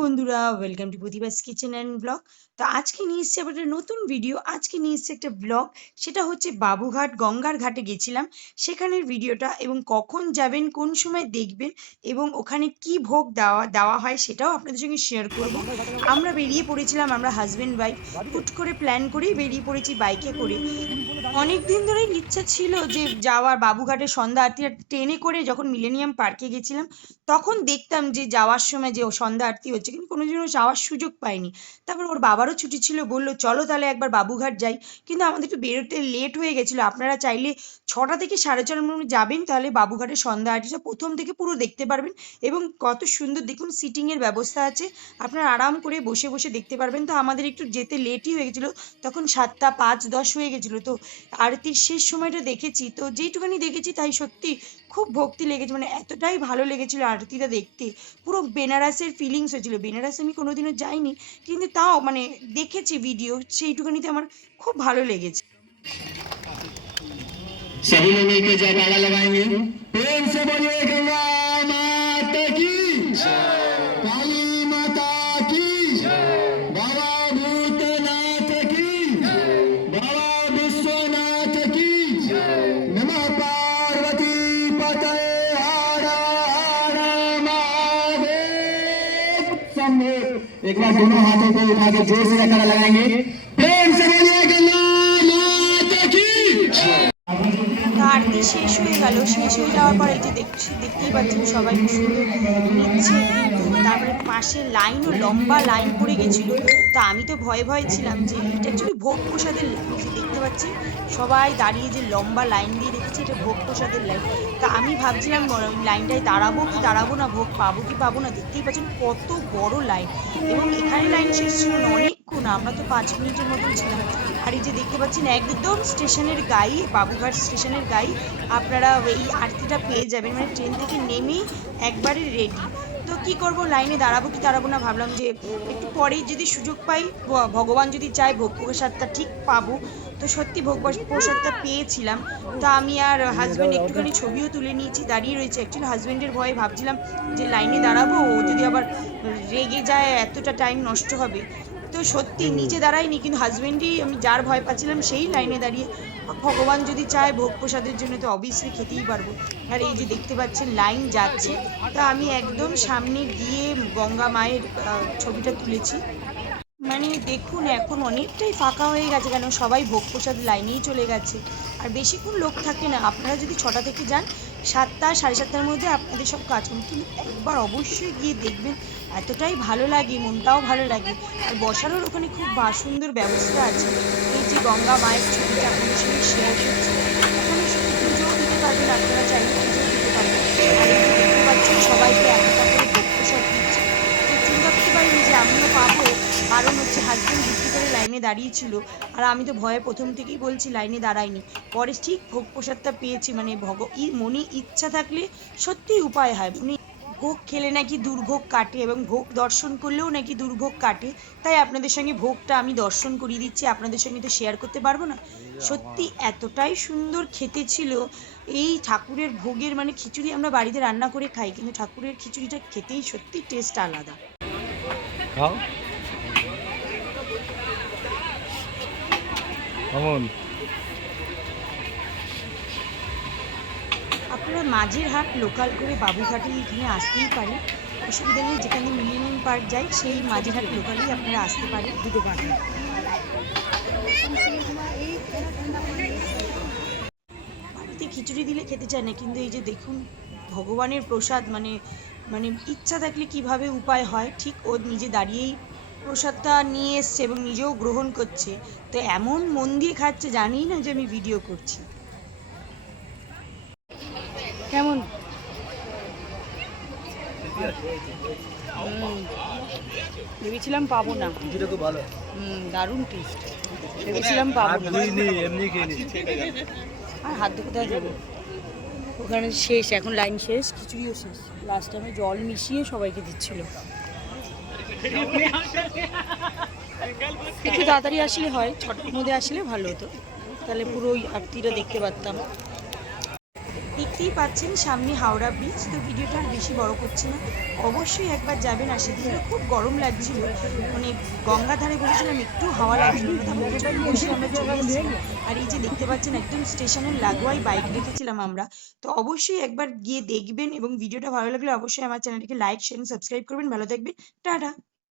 বন্ধুরা, welcome to Pratibha's kitchen and blog. তো আজকে নিয়ে এসেছি আবার একটা নতুন ভিডিও। আজকে নিয়ে এসেছি একটা ব্লগ, সেটা হচ্ছে বাবুঘাট গঙ্গার ঘাটে গেছিলাম সেখানের ভিডিওটা, এবং কখন যাবেন, কোন সময় দেখবেন, এবং ওখানে কি ভোগ দেওয়া দেওয়া হয় সেটাও আপনাদের সঙ্গে শেয়ার করব। আমরা বেরিয়ে পড়েছিলাম, আমরা হাজব্যান্ড ওয়াইফ হুট করে প্ল্যান করেই বেরিয়ে পড়েছি বাইকে করে। অনেক দিন ধরেই ইচ্ছা ছিল যে যাওয়ার, বাবুঘাটে সন্ধ্যা আরতি ট্রেনে করে যখন মিলেনিয়াম পার্কে গেছিলাম তখন দেখতাম যে যাওয়ার সময় যে সন্ধ্যা আরতি হচ্ছে, কিন্তু কোনোদিনও যাওয়ার সুযোগ পাইনি। তারপর ওর বাবারও ছুটি ছিল, বললো চলো তাহলে একবার বাবুঘাট যাই। কিন্তু আমাদের একটু বেরোতে লেট হয়ে গেছিলো। আপনারা চাইলে 6টা থেকে 6:30 মধ্যে যাবেন, তাহলে বাবুঘাটের সন্ধ্যা আরতিটা প্রথম থেকে পুরো দেখতে পারবেন। এবং কত সুন্দর দেখুন, সিটিংয়ের ব্যবস্থা আছে, আপনারা আরাম করে বসে বসে দেখতে পারবেন। তো আমাদের একটু যেতে লেটই হয়ে গেছিলো, তখন 7টা 5-10 হয়ে গেছিলো। তো আরতির শেষ সময়টা দেখেছি, তো যেইটুখানি দেখেছি তাই সত্যি খুব ভক্তি লেগেছে, মানে এতটাই ভালো লেগেছিল আরতিটা দেখতে। পুরো বেনারসের ফিলিংস হয়েছিল। বেনারস আমি কোনোদিনও যাইনি, কিন্তু তাও মানে দেখেছি ভিডিও, সেইটুখানিতে আমার খুব ভালো লেগেছে। सभी लोग मिलकर जयकारा लगाएंगे। प्रेम से बोलिए गंगा माता की, काली माता की, बाबा भूतनाथ की, बाबा विश्वनाथ की, नमः पार्वती पतये हर हर महादेव शंभो। एक बार दोनों हाथों को उठा के जोर से जयकारा लगाएंगे। प्रेम से बोलिए गंगा माता की। তা আরতি শেষ হয়ে গেল, শেষ হয়ে যাওয়ার পর এই যে দেখতেই পাচ্ছেন সবাই কি সুন্দর নিচ্ছে, কিন্তু তারপরে পাশে লাইনও লম্বা লাইন পড়ে গেছিল। তো আমি তো ভয়ে ভয়ে ছিলাম যে এটা অ্যাকচুয়ালি ভোগ প্রসাদের লাইন, যে দেখতে পাচ্ছি সবাই দাঁড়িয়ে যে লম্বা লাইন দিয়ে রেখেছে, এটা ভোগ প্রসাদের লাইন। তা আমি ভাবছিলাম লাইনটায় দাঁড়াবো কি দাঁড়াবো না, ভোগ পাবো কি পাবো না। দেখতেই পাচ্ছেন কত বড় লাইন, এবং এখানে লাইন শেষ ছিল না, অনেকক্ষণ, আমরা তো 5 মিনিটের মতো ছিলাম। আর এই যে দেখতে পাচ্ছেন একদম স্টেশনের গায়ে, বাবুঘাট স্টেশনের গায়ে আপনারা এই আরতিটা পেয়ে যাবেন, মানে ট্রেন থেকে নেমেই একবারে রেডি। তো কি করব, লাইনে দাঁড়াবো কি দাঁড়াবো না, ভাবলাম যে একটু পরেই যদি সুযোগ পাই, ভগবান যদি চায় ভোগ প্রসাদটা ঠিক পাবো। তো সত্যি ভোগ প্রসাদটা পেয়েছিলাম। তো আমি আর হাজব্যান্ড একটুখানি ছবিও তুলে নিয়েছি, দাঁড়িয়ে রয়েছে। অ্যাকচুয়ালি হাজব্যান্ডের ভয়ে ভাবছিলাম যে লাইনে দাঁড়াবো, ও যদি আবার রেগে যায় এতটা টাইম নষ্ট হবে। তো সত্যি নিচে দাঁড়াইনি, কিন্তু হাজবেন্ডই, আমি যার ভয় পাচ্ছিলাম সেই লাইনে দাঁড়িয়ে। ভগবান যদি চায় ভোগ প্রসাদের জন্য তো অবভিয়াসলি খেতেই পারবো। আর এই যে দেখতে পাচ্ছেন লাইন যাচ্ছে, তা আমি একদম সামনে গিয়ে গঙ্গা মায়ের ছবিটা তুলেছি। মানে দেখুন এখন অনেকটাই ফাঁকা হয়ে গেছে, কেন সবাই ভোগ প্রসাদ লাইনেই চলে গেছে, আর বেশিক্ষণ লোক থাকে না। আপনারা যদি 6টা থেকে যান, 7টা 7:30-র মধ্যে আপনাদের সব কাজ করুন, কিন্তু একবার অবশ্যই গিয়ে দেখবেন, এতটাই ভালো লাগে, মনটাও ভালো লাগে। আর বসারও ওখানে খুব সুন্দর ব্যবস্থা আছে। এই যে গঙ্গা মায়ের ছবিটা আপনাদের সঙ্গে শেয়ার করছি, ওখানে শুধু পুজোও দিতে পারবেন, আপনারা চাইলে পুজোও দিতে পারবেন। আর এই যে দেখতে পাচ্ছেন সবাইকে একটা করে ভোগ প্রসাদ দিচ্ছে, যে চিন্তা করতে পারিনি যে আমিও পাবো। কারণ হচ্ছে হাজবেন্ড যুক্তি করে লাইনে দাঁড়িয়েছিল, আর আমি তো ভয়ে প্রথম থেকেই বলছি লাইনে দাঁড়াইনি। পরে ঠিক ভোগ প্রসাদটা পেয়েছি, মানে মনে ইচ্ছা থাকলে সত্যিই উপায় হয়। মানে ভোগ খেলে নাকি দুর্ভোগ কাটে, এবং ভোগ দর্শন করলেও নাকি দুর্ভোগ কাটে। তাই আপনাদের সঙ্গে ভোগটা আমি দর্শন করিয়ে দিচ্ছি, আপনাদের সঙ্গে তো শেয়ার করতে পারবো না। সত্যি এতটাই সুন্দর খেতে ছিল এই ঠাকুরের ভোগের, মানে খিচুড়ি আমরা বাড়িতে রান্না করে খাই, কিন্তু ঠাকুরের খিচুড়িটা খেতেই সত্যি টেস্ট আলাদা। খাও কেমন? আপনারা মাঝেরহাট লোকাল করে বাবুঘাটে এখানে আসতেই পারেন, অসুবিধা নেই। যেখানে মিলেনিয়াম পার্ক যায় সেই মাঝেরহাট লোকালেই আপনারা আসতে পারেন। দুটো পার্ক বাড়িতে খিচুড়ি দিলে খেতে চায় না, কিন্তু এই যে দেখুন ভগবানের প্রসাদ, মানে মানে ইচ্ছা থাকলে কিভাবে উপায় হয়, ঠিক ও নিজে দাঁড়িয়েই প্রসাদটা নিয়ে এসছে এবং নিজেও গ্রহণ করছে। তো এমন মন দিয়ে খাচ্ছে, জানি না যে আমি ভিডিও করছি। কেমন? ভেবেছিলাম পাবো না, এটা তো ভালো। দারুণ টেস্ট। ভেবেছিলাম পাবো না, এমনি খেয়ে নি। আর হাত ধুয়ে কোথায় দেবো, ওখানে শেষ, এখন লাইন শেষ, খিচুড়িও শেষ। লাস্ট টাইমে জল মিশিয়ে সবাইকে দিচ্ছিল। একটু তাড়াতাড়ি আসলে হয়, 6টার মধ্যে আসলে ভালো হতো, তাহলে পুরো ওই আরতিটা দেখতে পারতাম। দেখতে দেখতেই পাচ্ছেন সামনে হাওড়া ব্রিজ। তো ভিডিওটা আর বেশি বড় করছি না, অবশ্যই একবার যাবেন। আর সেদিনটা খুব গরম লাগছিল, মানে গঙ্গার ধারে বসেছিলাম, একটু হাওয়া লাগছিল না, তারপর কিছুক্ষণ বসে আমরা চলে এসেছিলাম। আর এই যে দেখতে পাচ্ছেন একদম স্টেশনের লাগোয়াই বাইক রেখেছিলাম আমরা। তো অবশ্যই একবার গিয়ে দেখবেন, এবং ভিডিওটা ভালো লাগলে অবশ্যই আমার চ্যানেলটিকে লাইক শেয়ার সাবস্ক্রাইব করবেন। ভালো থাকবেন, টাটা।